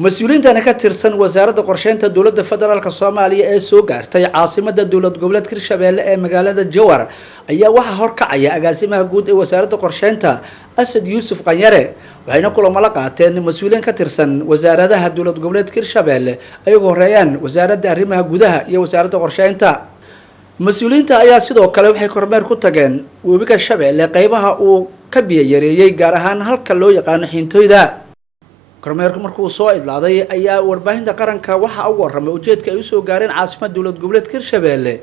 مسؤولين تانا كترسن وزارة قرشين دولة فدرال كصومالية ee soo gaartay caasimada dawlad goboleedka Hirshabelle ee magaalada Jowhar ayaa waxa horkacaya agaasimaha guud ee wasaaradda qorsheynta Asad Yuusuf Qanyare waxayna kulamo la qaateen mas'uuliyiin ka tirsan wasaaradaha dawlad goboleedka Hirshabelle ayagoo horeeyaan wasaaradda arrimaha gudaha iyo wasaaradda qorsheynta mas'uuliyiinta ayaa sidoo kale waxay kormeer ku tageen webiga Shabeelle qaybaha uu ka biyareeyay gaar ahaan halka loo yaqaan Xintooyda kormeerku markuu soo idlaaday ayaa warbaahinta qaranka waxa uu waramay ujeedka ay soo gaareen caasimada dawlad goboleedka Hirshabelle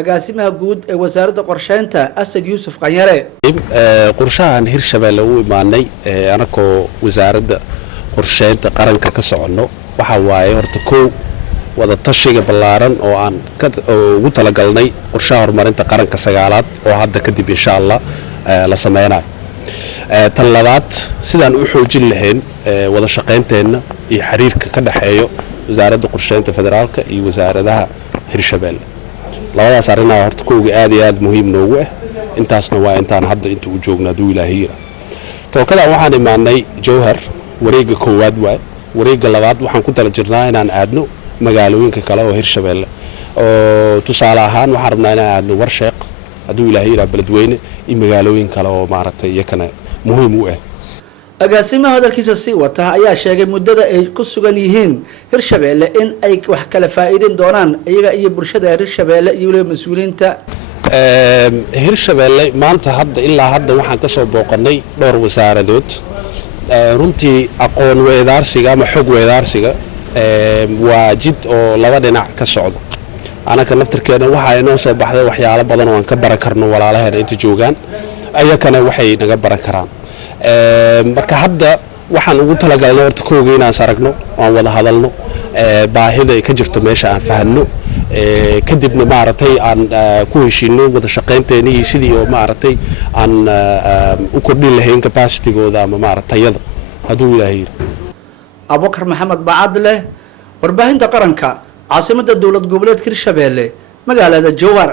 agaasimaha guud ee wasaaradda qorsheynta Asad Yuusuf Qanyare qorshahan Hirshabelle uu imaanay anakoo wasaaradda qorsheynta qaranka ka socono waxa waaye horta koow wada tashiga ballaaran oo aan ugu talagalnay qorshaha horumarinta qaranka sagaalaad oo hadda kadib insha Allah la sameeyay talabaad sidaan u xoojin lahayn wada shaqeynteena iyo xiriirka ka dhaxeeyo wasaaradda qorsheynta federaalka iyo wasaaradaha Hirshabelle labadaas arrin horta kooga aad iyo aad muhiim noogu ah intaasna waa intaan hadda inta u joognaa duu Ilaahay to kala waxaan imaanay Jowhar wareega koowaad wareega labaad waxaan ku tala jirnaa inaan aadno magaalooyinka kale oo Hirshabelle oo tusaale ahaan waxaan rabnaa inaan aadno Warsheeq haduu Ilaahay beledweyne iyo magaalooyin kale oo maaragtay iyakana muhiim u ah agaasimaha hadalkiisa si wata ayaa sheegay muddada ay ku sugan yihiin Hirshabelle in ay wax kala faa'iidin doonaan iyaga iyo bulshada Hirshabelle iyo mas'uuliyiinta Hirshabelle maanta hadda ilaa hadda waxaan ka soo booqanay dhowr wasaaradood runtii aqoon weedaarsiga ama xog weedaarsiga waa jid oo laba dhinac ka socdo anaka naftirkeena waxa inoo soo baxday waxyaalo badan oo aan ka baran karno walaalaheena inta joogan ayakana waxay naga baran karaan marka hadda waxaan ugu talagalnay horta kooga inaan saragno aan wada hadalno baahida ay ka jirto meesha aan fahanno kadibna maaragtay aan ku heshiino wada shaqeynteena sidii oo maaragtay aan u kordhin lahayn capacity-gooda ama maaragtayada haduu Ilaahay Abubakar Maxamed Baadle warbaahinta qaranka caasimada dawlad goboleedka Hirshabelle magaalada Jowhar.